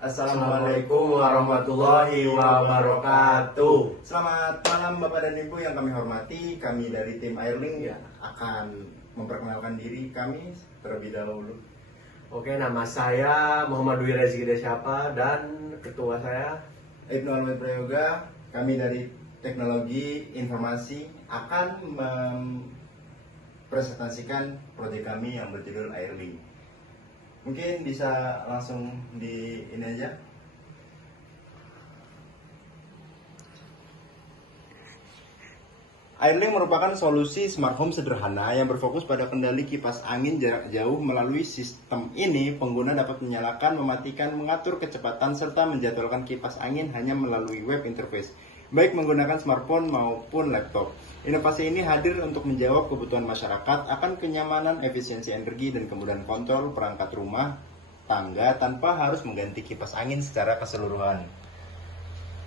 Assalamualaikum warahmatullahi wabarakatuh. Selamat malam Bapak dan Ibu yang kami hormati. Kami dari tim Airlink akan memperkenalkan diri kami terlebih dahulu. Oke, nama saya Muhammad Dwi Rezeki Desyapa dan ketua saya Ibnu Alwid Prayoga. Kami dari Teknologi Informasi akan mempresentasikan proyek kami yang berjudul Airlink. Mungkin bisa langsung di ini aja. Airlink merupakan solusi smart home sederhana yang berfokus pada kendali kipas angin jarak jauh. Melalui sistem ini, pengguna dapat menyalakan, mematikan, mengatur kecepatan, serta menjadwalkan kipas angin hanya melalui web interface, baik menggunakan smartphone maupun laptop. Inovasi ini hadir untuk menjawab kebutuhan masyarakat akan kenyamanan, efisiensi energi, dan kemudahan kontrol perangkat rumah tangga tanpa harus mengganti kipas angin secara keseluruhan.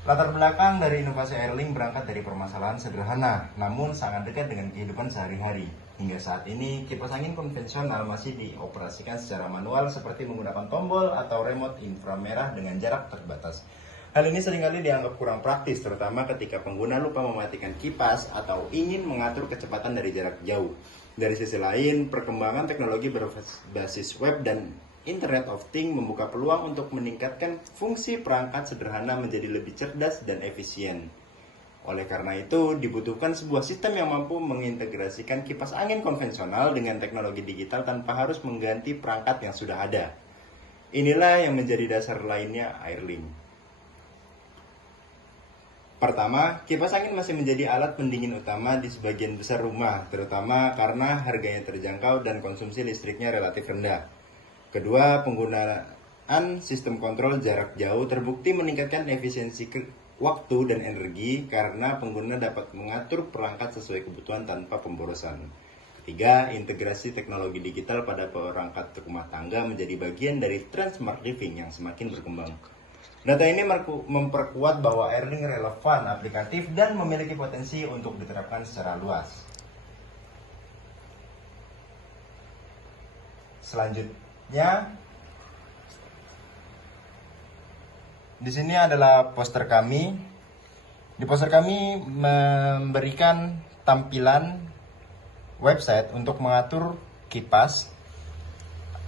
Latar belakang dari inovasi Airlink berangkat dari permasalahan sederhana, namun sangat dekat dengan kehidupan sehari-hari. Hingga saat ini, kipas angin konvensional masih dioperasikan secara manual seperti menggunakan tombol atau remote inframerah dengan jarak terbatas. Hal ini seringkali dianggap kurang praktis, terutama ketika pengguna lupa mematikan kipas atau ingin mengatur kecepatan dari jarak jauh. Dari sisi lain, perkembangan teknologi berbasis web dan Internet of Things membuka peluang untuk meningkatkan fungsi perangkat sederhana menjadi lebih cerdas dan efisien. Oleh karena itu, dibutuhkan sebuah sistem yang mampu mengintegrasikan kipas angin konvensional dengan teknologi digital tanpa harus mengganti perangkat yang sudah ada. Inilah yang menjadi dasar lainnya Airlink. Pertama, kipas angin masih menjadi alat pendingin utama di sebagian besar rumah, terutama karena harganya terjangkau dan konsumsi listriknya relatif rendah. Kedua, penggunaan sistem kontrol jarak jauh terbukti meningkatkan efisiensi waktu dan energi karena pengguna dapat mengatur perangkat sesuai kebutuhan tanpa pemborosan. Ketiga, integrasi teknologi digital pada perangkat rumah tangga menjadi bagian dari tren smart living yang semakin berkembang. Data ini memperkuat bahwa Airlink relevan, aplikatif, dan memiliki potensi untuk diterapkan secara luas. Selanjutnya, di sini adalah poster kami. Di poster kami memberikan tampilan website untuk mengatur kipas.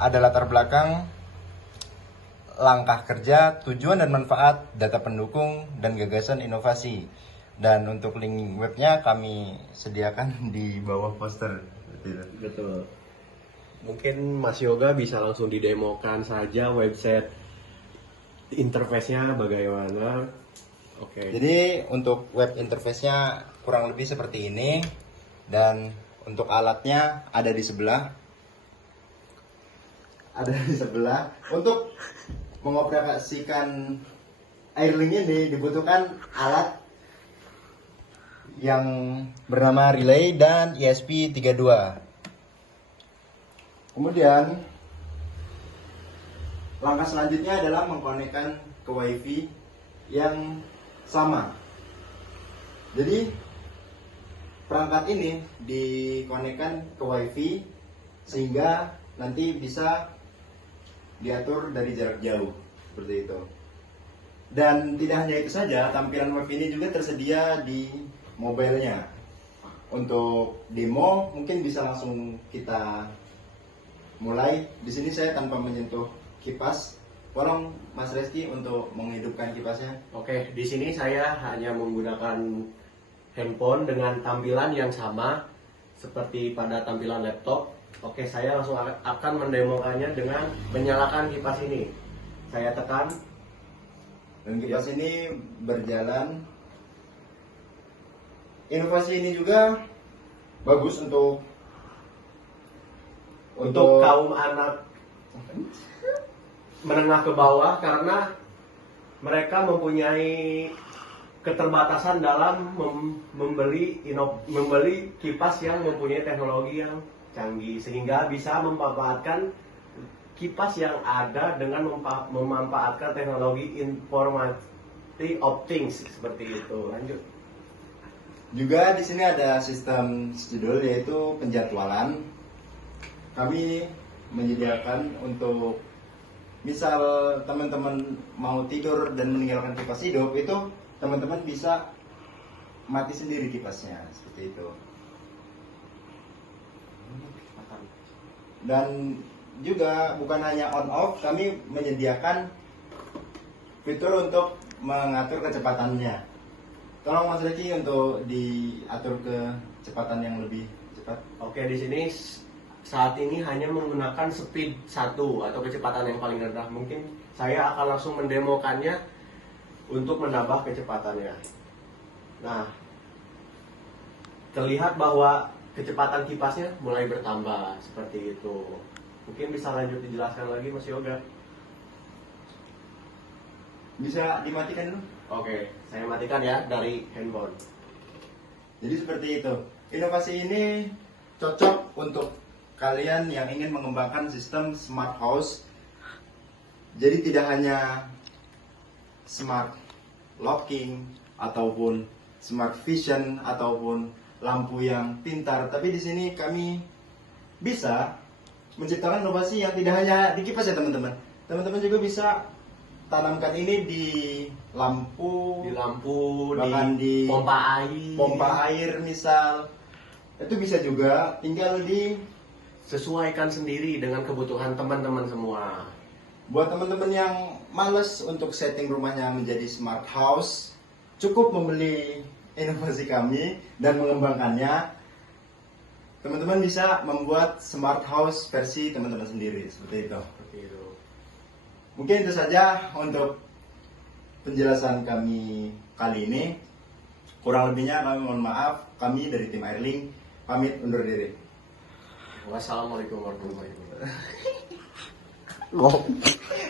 Ada latar belakang, langkah kerja, tujuan dan manfaat, data pendukung, dan gagasan inovasi. Dan untuk link webnya kami sediakan di bawah poster. betul. Mungkin Mas Yoga bisa langsung didemokan saja website interface-nya bagaimana. Oke. Jadi untuk web interface-nya kurang lebih seperti ini. Dan untuk alatnya ada di sebelah. Untuk mengoperasikan Airlink ini dibutuhkan alat yang bernama relay dan ESP32. Kemudian langkah selanjutnya adalah mengkonekkan ke WiFi yang sama. Jadi perangkat ini dikonekkan ke WiFi sehingga nanti bisa diatur dari jarak jauh seperti itu. Dan tidak hanya itu saja, tampilan web ini juga tersedia di mobilenya. Untuk demo mungkin bisa langsung kita mulai. Di sini saya tanpa menyentuh kipas. Tolong Mas Reski untuk menghidupkan kipasnya. Oke, di sini saya hanya menggunakan handphone dengan tampilan yang sama seperti pada tampilan laptop. Oke, saya langsung akan mendemokannya dengan menyalakan kipas ini. Saya tekan. Dan kipas ini berjalan. Inovasi ini juga bagus untuk kaum anak menengah ke bawah karena mereka mempunyai keterbatasan dalam membeli kipas yang mempunyai teknologi yang canggih sehingga bisa memanfaatkan kipas yang ada dengan memanfaatkan teknologi informasi of things seperti itu. Lanjut. Juga di sini ada sistem schedule yaitu penjadwalan. Kami menyediakan untuk misal teman-teman mau tidur dan meninggalkan kipas hidup, itu teman-teman bisa mati sendiri kipasnya, seperti itu. Dan juga bukan hanya on off, kami menyediakan fitur untuk mengatur kecepatannya. Tolong Mas Reki untuk diatur kecepatan yang lebih cepat. Oke, di sini saat ini hanya menggunakan speed 1 atau kecepatan yang paling rendah. Mungkin saya akan langsung mendemokannya untuk menambah kecepatannya. Nah, terlihat bahwa kecepatan kipasnya mulai bertambah seperti itu. Mungkin bisa lanjut dijelaskan lagi Mas Yoga. Bisa dimatikan dulu. Oke, saya matikan ya dari handphone. Jadi seperti itu. Inovasi ini cocok untuk kalian yang ingin mengembangkan sistem smart house. Jadi tidak hanya smart locking ataupun smart vision ataupun lampu yang pintar, tapi di sini kami bisa menciptakan inovasi yang tidak hanya di kipas ya teman-teman. Teman-teman juga bisa tanamkan ini di lampu, bahkan di pompa air misal. Itu bisa juga, tinggal sesuaikan sendiri dengan kebutuhan teman-teman semua. buat teman-teman yang males untuk setting rumahnya menjadi smart house, cukup membeli inovasi kami dan mengembangkannya. Teman-teman bisa membuat smart house versi teman-teman sendiri, seperti itu. Mungkin itu saja untuk penjelasan kami kali ini. Kurang lebihnya kami mohon maaf. Kami dari tim Airlink pamit undur diri. Wassalamualaikum warahmatullahi wabarakatuh.